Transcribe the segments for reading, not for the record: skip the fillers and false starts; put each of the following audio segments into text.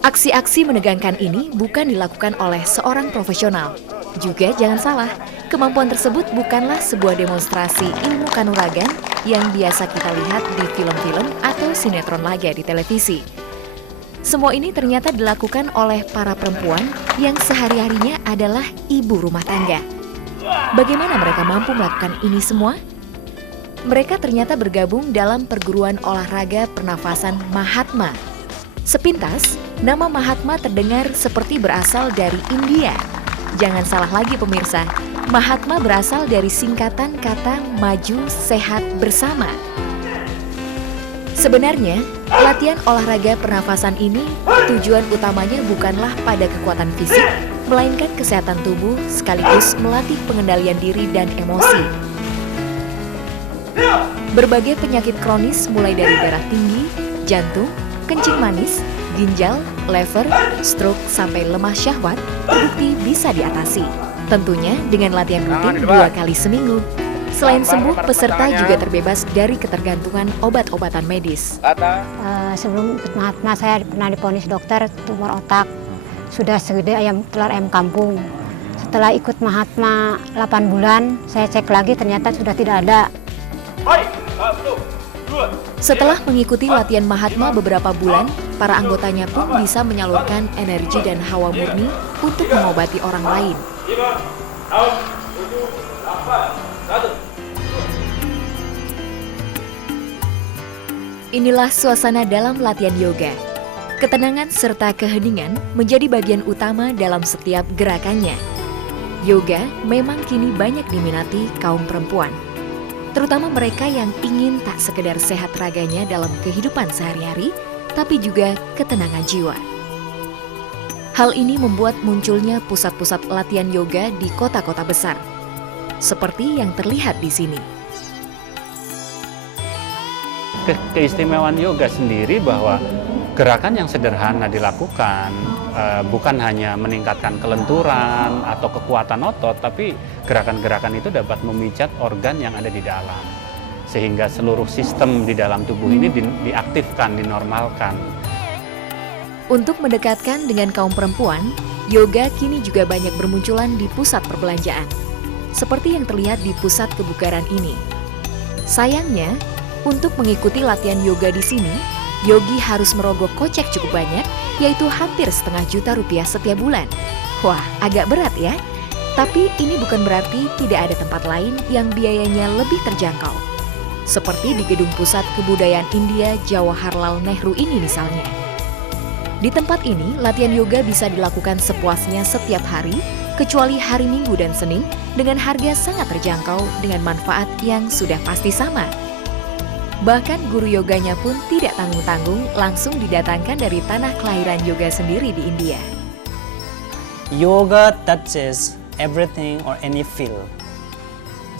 Aksi-aksi menegangkan ini bukan dilakukan oleh seorang profesional. Juga jangan salah, kemampuan tersebut bukanlah sebuah demonstrasi ilmu kanuragan yang biasa kita lihat di film-film atau sinetron laga di televisi. Semua ini ternyata dilakukan oleh para perempuan yang sehari-harinya adalah ibu rumah tangga. Bagaimana mereka mampu melakukan ini semua? Mereka ternyata bergabung dalam perguruan olahraga pernafasan Mahatma. Sepintas, nama Mahatma terdengar seperti berasal dari India. Jangan salah lagi pemirsa, Mahatma berasal dari singkatan kata maju, sehat, bersama. Sebenarnya, latihan olahraga pernafasan ini tujuan utamanya bukanlah pada kekuatan fisik, melainkan kesehatan tubuh sekaligus melatih pengendalian diri dan emosi. Berbagai penyakit kronis mulai dari darah tinggi, jantung, kencing manis, ginjal, lever, stroke, sampai lemah syahwat terbukti bisa diatasi. Tentunya dengan latihan rutin 2 kali seminggu. Selain sembuh, peserta juga terbebas dari ketergantungan obat-obatan medis. Sebelum ikut Mahatma, saya pernah divonis dokter tumor otak. Sudah segede telur ayam kampung. Setelah ikut Mahatma 8 bulan, saya cek lagi ternyata sudah tidak ada. Setelah mengikuti latihan Mahatma beberapa bulan, para anggotanya pun bisa menyalurkan energi dan hawa murni untuk mengobati orang lain. Inilah suasana dalam latihan yoga. Ketenangan serta keheningan menjadi bagian utama dalam setiap gerakannya. Yoga memang kini banyak diminati kaum perempuan, terutama mereka yang ingin tak sekedar sehat raganya dalam kehidupan sehari-hari, tapi juga ketenangan jiwa. Hal ini membuat munculnya pusat-pusat latihan yoga di kota-kota besar, seperti yang terlihat di sini. Keistimewaan yoga sendiri bahwa gerakan yang sederhana dilakukan, bukan hanya meningkatkan kelenturan atau kekuatan otot, tapi gerakan-gerakan itu dapat memijat organ yang ada di dalam. Sehingga seluruh sistem di dalam tubuh ini diaktifkan, dinormalkan. Untuk mendekatkan dengan kaum perempuan, yoga kini juga banyak bermunculan di pusat perbelanjaan. Seperti yang terlihat di pusat kebugaran ini. Sayangnya, untuk mengikuti latihan yoga di sini, yogi harus merogoh kocek cukup banyak, yaitu hampir setengah juta rupiah setiap bulan. Wah, agak berat ya. Tapi ini bukan berarti tidak ada tempat lain yang biayanya lebih terjangkau. Seperti di Gedung Pusat Kebudayaan India Jawaharlal Nehru ini misalnya. Di tempat ini, latihan yoga bisa dilakukan sepuasnya setiap hari, kecuali hari Minggu dan Senin, dengan harga sangat terjangkau dengan manfaat yang sudah pasti sama. Bahkan guru yoganya pun tidak tanggung-tanggung, langsung didatangkan dari tanah kelahiran yoga sendiri di India. Yoga touches everything or any field.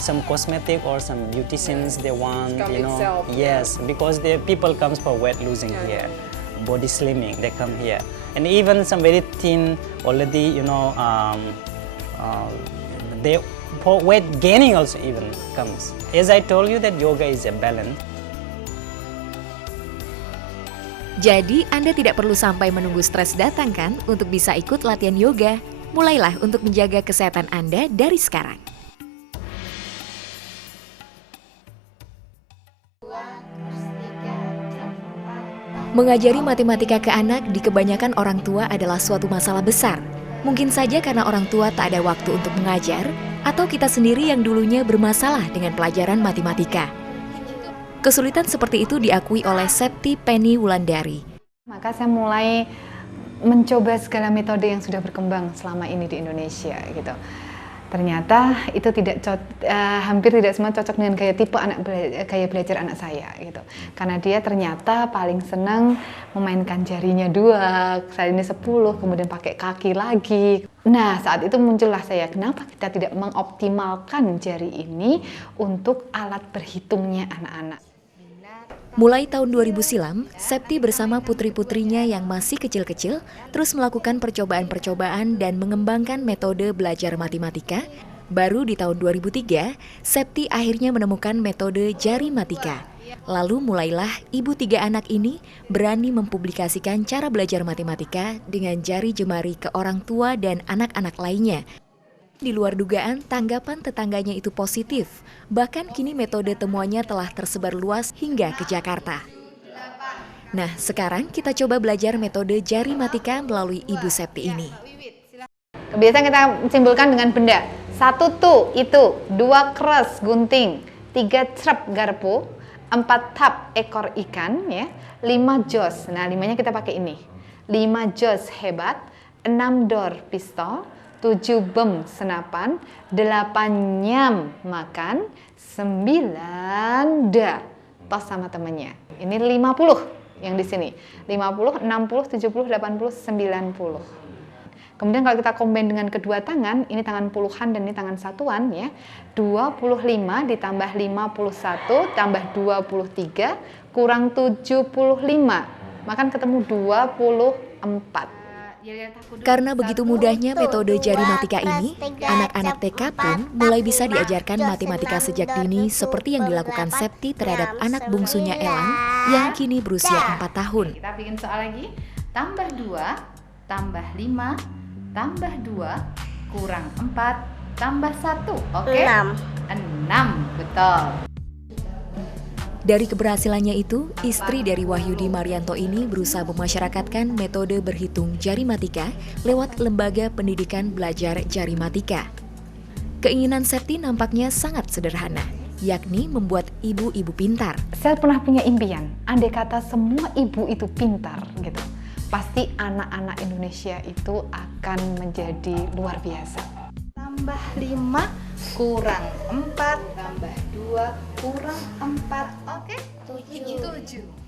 Some cosmetic or some beauticians they want, yes, because the people comes for weight losing here, body slimming, they come here, and even some very thin already, they for weight gaining also even comes. As I told you that yoga is a balance. Jadi, Anda tidak perlu sampai menunggu stres datang kan untuk bisa ikut latihan yoga. Mulailah untuk menjaga kesehatan Anda dari sekarang. Mengajari matematika ke anak di kebanyakan orang tua adalah suatu masalah besar. Mungkin saja karena orang tua tak ada waktu untuk mengajar, atau kita sendiri yang dulunya bermasalah dengan pelajaran matematika. Kesulitan seperti itu diakui oleh Septi Penny Wulandari. Maka saya mulai mencoba segala metode yang sudah berkembang selama ini di Indonesia gitu. Ternyata itu hampir tidak semua cocok dengan gaya belajar anak saya gitu. Karena dia ternyata paling senang memainkan jarinya 2, kali ini 10, kemudian pakai kaki lagi. Nah, saat itu muncullah saya, kenapa kita tidak mengoptimalkan jari ini untuk alat berhitungnya anak-anak. Mulai tahun 2000 silam, Septi bersama putri-putrinya yang masih kecil-kecil terus melakukan percobaan-percobaan dan mengembangkan metode belajar matematika. Baru di tahun 2003, Septi akhirnya menemukan metode jari matika Lalu mulailah ibu 3 anak ini berani mempublikasikan cara belajar matematika dengan jari jemari ke orang tua dan anak-anak lainnya. Di luar dugaan, tanggapan tetangganya itu positif. Bahkan kini metode temuannya telah tersebar luas hingga ke Jakarta. Nah, sekarang kita coba belajar metode jari matika melalui Ibu Septi ini. Kebiasaan kita simpulkan dengan benda. 1 tu, itu. 2 keras, gunting. 3 cerep, garpu. 4 tap, ekor ikan. Ya. 5 jos, nah 5-nya kita pakai ini. 5 jos, hebat. 6 dor, pistol. 7 bem, senapan. 8 nyam, makan. 9 da, tos sama temannya. Ini 50 yang di sini. 50, 60, 70, 80, 90. Kemudian kalau kita combine dengan kedua tangan, ini tangan puluhan dan ini tangan satuan ya. 25 ditambah 51 tambah 23 kurang 75. Maka ketemu 24. Karena begitu mudahnya metode jari matika ini, anak-anak TK pun mulai bisa diajarkan matematika sejak dini seperti yang dilakukan Septi terhadap anak bungsunya Elang yang kini berusia 4 tahun. Kita bikin soal lagi. Tambah 2, tambah 5, tambah 2, kurang 4, tambah 1. Oke? 6, betul. Dari keberhasilannya itu, istri dari Wahyudi Marianto ini berusaha memasyarakatkan metode berhitung jari matika lewat Lembaga Pendidikan Belajar Jari Matika. Keinginan Septi nampaknya sangat sederhana, yakni membuat ibu-ibu pintar. Saya pernah punya impian, andai kata semua ibu itu pintar gitu, pasti anak-anak Indonesia itu akan menjadi luar biasa. Tambah 5 kurang 4 tambah 2 kurang 4, oke? 7.